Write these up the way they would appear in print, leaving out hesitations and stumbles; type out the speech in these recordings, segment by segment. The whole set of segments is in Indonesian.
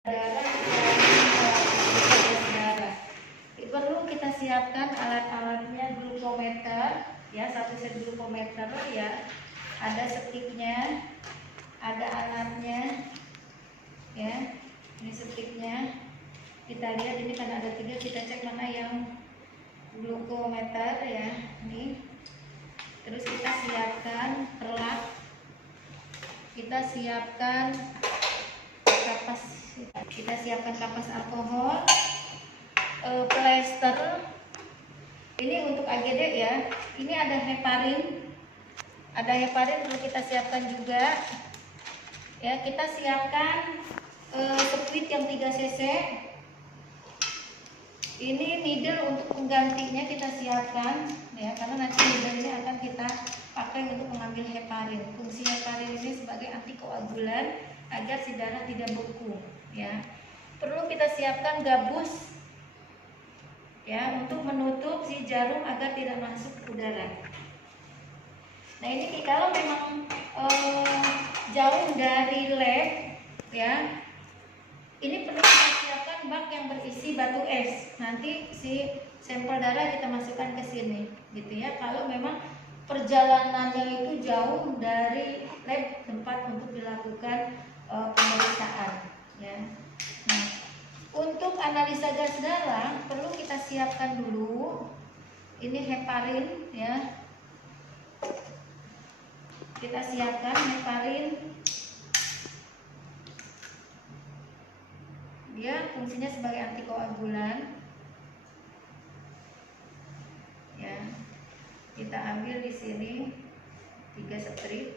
darah darah. Perlu kita siapkan alat-alatnya, glukometer ya, satu set glukometer ya, ada stiknya, ada alatnya ya, ini stiknya. Kita lihat ini kan ada 3, kita cek mana yang glukometer ya, ini. Terus kita siapkan perlak, kita siapkan kapas alkohol, plester. Ini untuk AGD ya. Ini ada heparin perlu kita siapkan juga. Ya, kita siapkan split yang 3 cc. Ini needle untuk penggantinya kita siapkan ya, karena nanti needle ini akan kita pakai untuk mengambil heparin. Fungsi heparin ini sebagai antikoagulan agar si darah tidak beku ya. Perlu kita siapkan gabus ya, untuk menutup si jarum agar tidak masuk ke udara. Nah, ini kalau memang jauh dari lab ya, ini perlu kita siapkan bak yang berisi batu es. Nanti si sampel darah kita masukkan ke sini gitu ya, kalau memang perjalanannya itu jauh dari lab tempat untuk dilakukan pemeriksaan ya. Nah, untuk analisa gas darah perlu kita siapkan dulu ini heparin ya. Kita siapkan heparin. Dia fungsinya sebagai antikoagulan ya. Kita ambil di sini 3 strip.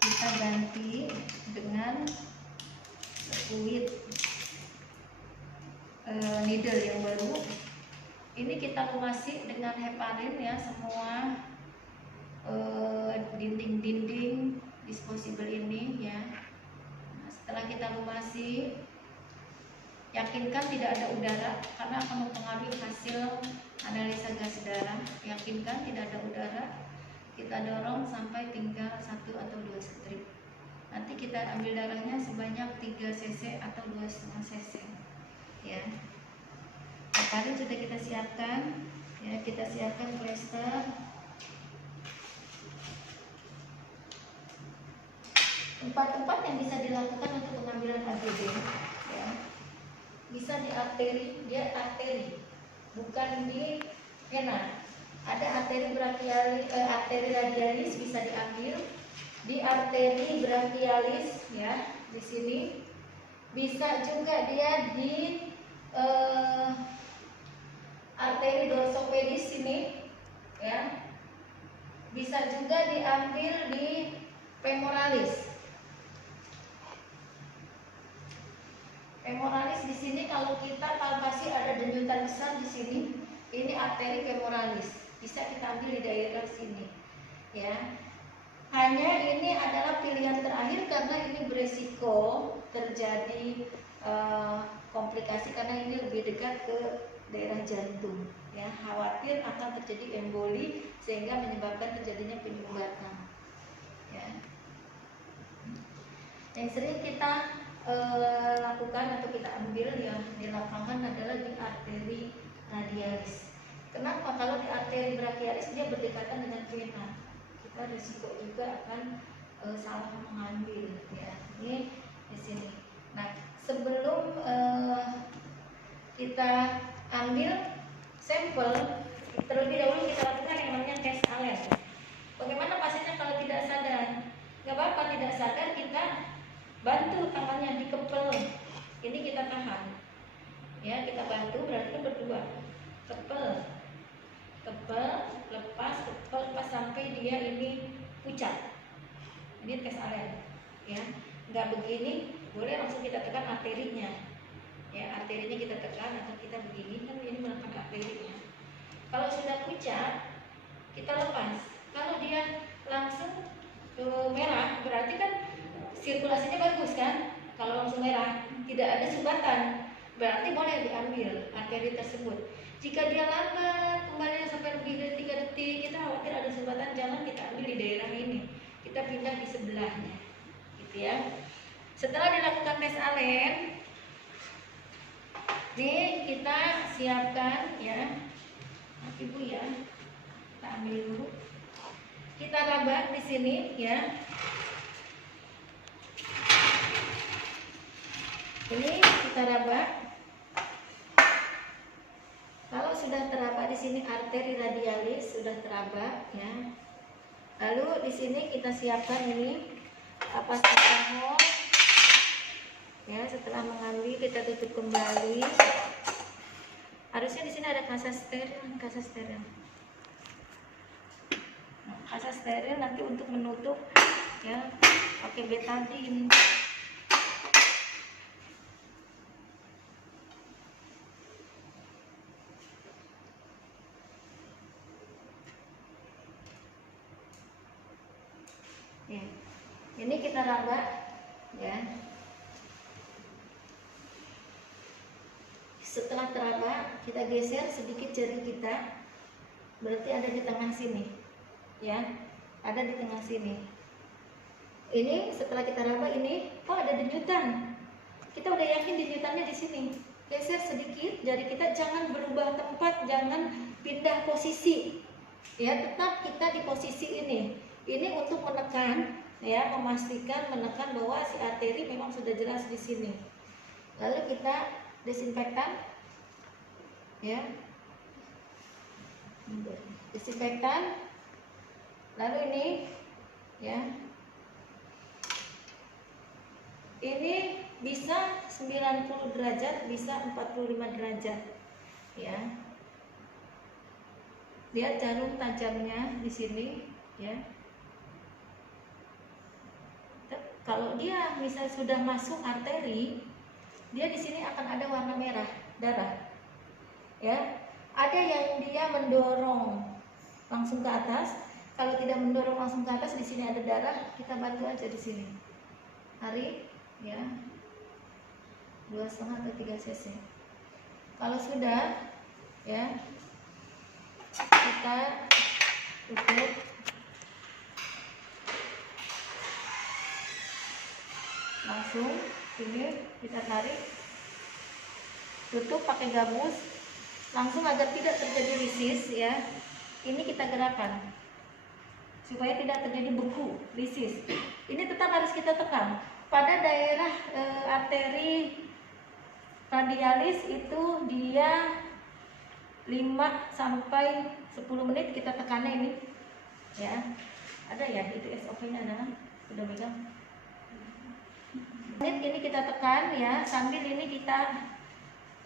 Kita ganti dengan sekuit needle yang baru. Ini kita lumasi dengan heparin ya, semua dinding-dinding disposable ini ya. Nah, setelah kita lumasi, yakinkan tidak ada udara karena akan mempengaruhi hasil analisa gas darah. Yakinkan tidak ada udara. Kita dorong sampai tinggal 1 atau 2 strip. Nanti kita ambil darahnya sebanyak 3 cc atau 2,5 cc ya. Heparin sudah kita siapkan ya, kita siapkan plester. Tempat-tempat yang bisa dilakukan untuk pengambilan AGD ya, bisa di arteri, dia arteri bukan di vena. Ada arteri brachialis, arteri radialis bisa diambil di arteri brachialis ya, di sini. Bisa juga dia di arteri dorsopedis sini ya. Bisa juga diambil di femoralis. Femoralis di sini kalau kita palpasi ada denyutan besar di sini, ini arteri femoralis. Bisa kita ambil di daerah sini ya. Hanya ini adalah pilihan terakhir karena ini beresiko terjadi komplikasi karena ini lebih dekat ke daerah jantung ya. Khawatir akan terjadi emboli sehingga menyebabkan terjadinya penyumbatan ya. Yang sering kita lakukan atau kita ambil ya di lapangan adalah di arteri radialis. Kenapa? Kalau di arteri brachialis dia berdekatan dengan vena, kita risiko juga akan salah mengambil ya. Ini di sini. Nah, sebelum kita ambil sampel, terlebih dahulu kita lakukan yang namanya tes aler. Bagaimana pasiennya kalau tidak sadar? Nggak apa-apa tidak sadar, kita bantu tangannya dikepel. Ini kita tahan ya, kita bantu, berarti berdua. Kepel, lepas sampai dia ini pucat. Ini tes aler ya. Nggak begini, boleh langsung kita tekan arterinya ya. Arterinya kita tekan atau kita begini, kan ini menekan arterinya. Kalau sudah pucat, kita lepas. Kalau dia langsung merah, berarti kan sirkulasinya bagus kan. Kalau langsung merah, tidak ada sumbatan, berarti boleh diambil arteri tersebut. Jika dia lambat kembali sampai lebih dari 3 detik, kita khawatir ada sumbatan, jangan kita ambil di daerah ini. Kita kita pindah di sebelahnya, gitu ya. Setelah dilakukan tes Allen, nih kita siapkan ya, Ibu ya, kita ambil dulu, kita raba di sini ya. Ini kita raba. Kalau sudah teraba di sini arteri radialis sudah teraba ya. Lalu di sini kita siapkan ini kapas alkohol. Ya, setelah mengambil kita tutup kembali. Harusnya di sini ada kaca steril. Nah, kaca steril nanti untuk menutup ya, pakai betadine. Ya. Ini kita raba ya. Setelah teraba, kita geser sedikit jari kita, berarti ada di tengah sini ya, ada di tengah sini. Ini setelah kita raba ini, oh ada denyutan, kita udah yakin denyutannya di sini. Geser sedikit jari kita, jangan berubah tempat, jangan pindah posisi ya, tetap kita di posisi ini. Ini untuk menekan ya, memastikan menekan bahwa si arteri memang sudah jelas di sini. Lalu kita desinfektan ya, desinfektan. Lalu ini ya, ini bisa 90 derajat, bisa 45 derajat ya. Lihat jarum tajamnya di sini ya. Kalau dia misal sudah masuk arteri, dia di sini akan ada warna merah darah ya. Ada yang dia mendorong langsung ke atas. Kalau tidak mendorong langsung ke atas, di sini ada darah, kita bantu aja di sini, tarik ya, 2,5 atau 3 cc. Kalau sudah ya, kita tutup. Langsung ini kita tarik, tutup pakai gabus, langsung agar tidak terjadi lisis ya. Ini kita gerakan supaya tidak terjadi beku, lisis. Ini tetap harus kita tekan pada daerah arteri radialis itu, dia 5 sampai 10 menit kita tekannya ini ya. Ada ya itu SOP-nya, ada kan? Udah megang. Ini kita tekan ya, sambil ini kita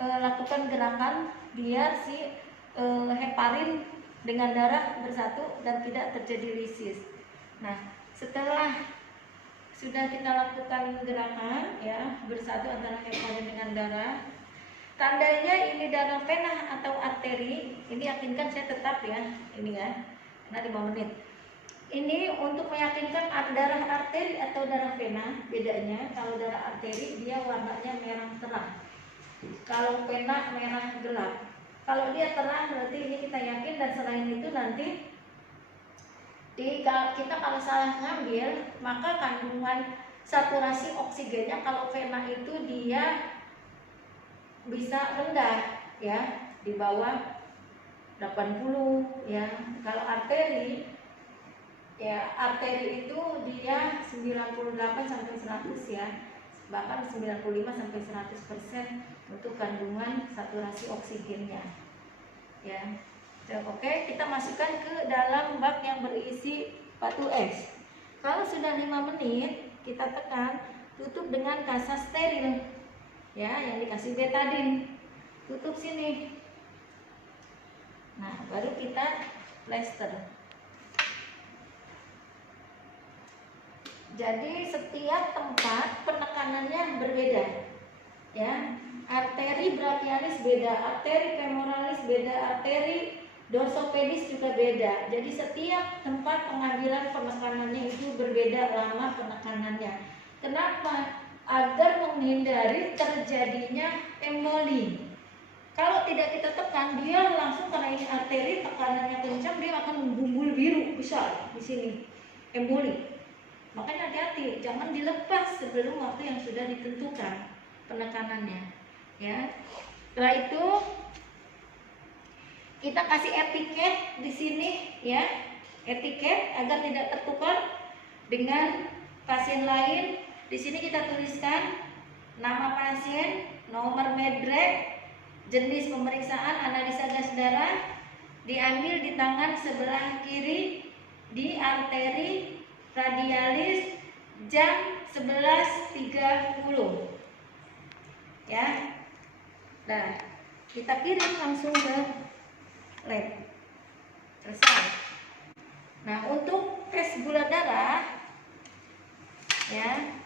lakukan gerakan biar si heparin dengan darah bersatu dan tidak terjadi lisis. Nah, setelah sudah kita lakukan gerakan ya, bersatu antara heparin dengan darah, tandanya ini darah vena atau arteri. Ini yakinkan saya tetap ya, ini ya, karena 5 menit. Ini untuk meyakinkan darah arteri atau darah vena. Bedanya, kalau darah arteri dia warnanya merah terang, kalau vena merah gelap. Kalau dia terang berarti ini kita yakin. Dan selain itu nanti kita kalau salah ngambil, maka kandungan saturasi oksigennya kalau vena itu dia bisa rendah ya, di bawah 80 ya. Kalau arteri ya, arteri itu dia 98 sampai 100 ya, bahkan 95 sampai 100% untuk kandungan saturasi oksigennya ya. Oke, kita masukkan ke dalam bak yang berisi batu es. Kalau sudah 5 menit, kita tekan, tutup dengan kaca steril ya, yang dikasih betadine. Tutup sini. Nah, baru kita plester. Jadi setiap tempat penekanannya berbeda ya. Arteri brachialis beda, arteri femoralis beda, arteri dorsopedis juga beda. Jadi setiap tempat pengambilan penekanannya itu berbeda lama penekanannya. Kenapa? Agar menghindari terjadinya emboli. Kalau tidak kita tekan, dia langsung, karena ini arteri tekanannya kencang, dia akan membumbul biru besar di sini, emboli. Makanya hati-hati, jangan dilepas sebelum waktu yang sudah ditentukan penekanannya. Ya. Setelah itu kita kasih etiket di sini ya, etiket agar tidak tertukar dengan pasien lain. Di sini kita tuliskan nama pasien, nomor medrek, jenis pemeriksaan analisa gas darah, diambil di tangan sebelah kiri, di arteri radialis jam 11.30 ya. Nah, kita kirim langsung ke lab. Selesai. Nah, untuk tes gula darah ya,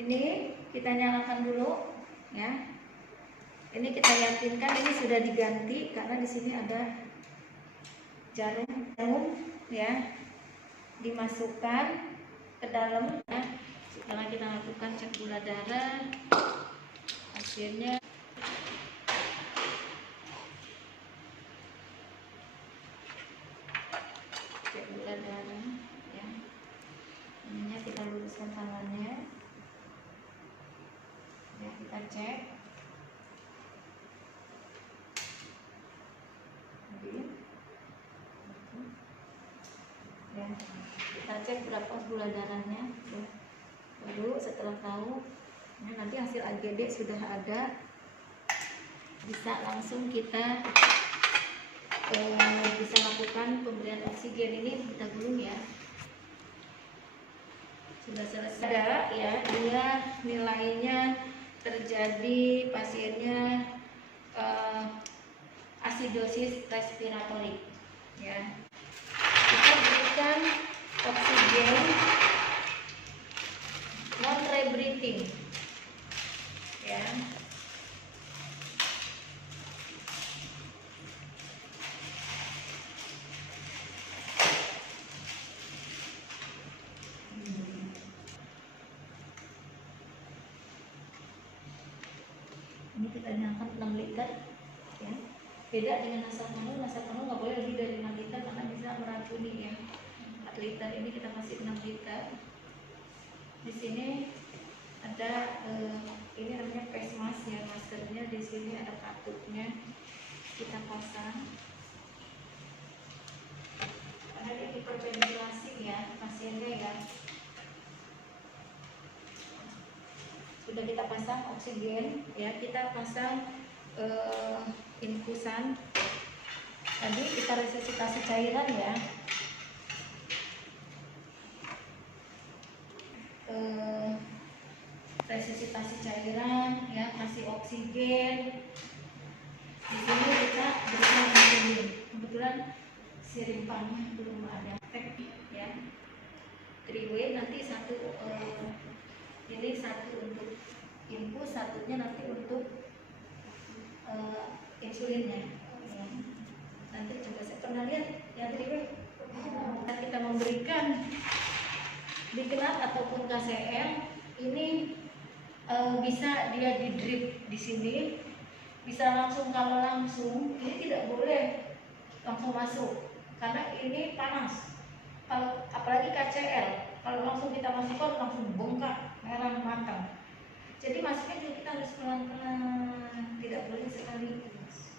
ini kita nyalakan dulu ya. Ini kita yakinkan ini sudah diganti karena di sini ada jarum ya, dimasukkan ke dalam ya. Setelah kita lakukan cek gula darah, hasilnya cek gula darah ya. Ininya kita luruskan tangannya ya, kita cek ya, kita cek berapa gula darahnya ya. Baru setelah tahu ya, nanti hasil AGD sudah ada, bisa langsung kita bisa lakukan pemberian oksigen. Ini kita gulung ya, sudah selesai ada ya. Dia nilainya terjadi pasiennya asidosis respiratorik ya. Kita berikan oksigen non rebreathing ya. Ini kita nyalakan 6 liter ya. Beda dengan nasal penuh nggak boleh lebih dari 6 liter karena bisa meracuni ya. 4 liter ini kita kasih 6 liter. Di sini ada ini namanya face mask ya, maskernya. Di sini ada katupnya, kita pasang karena dia hiperventilasi ya pasiennya ya. Sudah kita pasang oksigen ya, kita pasang infusan. Tadi kita resusitasi cairan ya, resusitasi cairan ya, kasih oksigen. Di sini kita berikan insulin. Kebetulan sirimpannya belum ada ya. 3W nanti satu ini satu untuk infus, satunya nanti untuk insulinnya ya. Nanti juga saya pernah lihat ya 3W. Kita memberikan diklat ataupun KCM ini bisa dia di drip di sini, bisa langsung. Kalau langsung ini tidak boleh langsung masuk karena ini panas. Kalau apalagi KCL, kalau langsung kita masukkan langsung bengkak, merah matang. Jadi masuknya juga kita harus pelan-pelan, tidak boleh sekaligus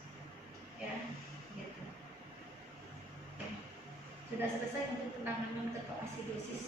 ya gitu. Sudah selesai untuk penanganan ketoasidosis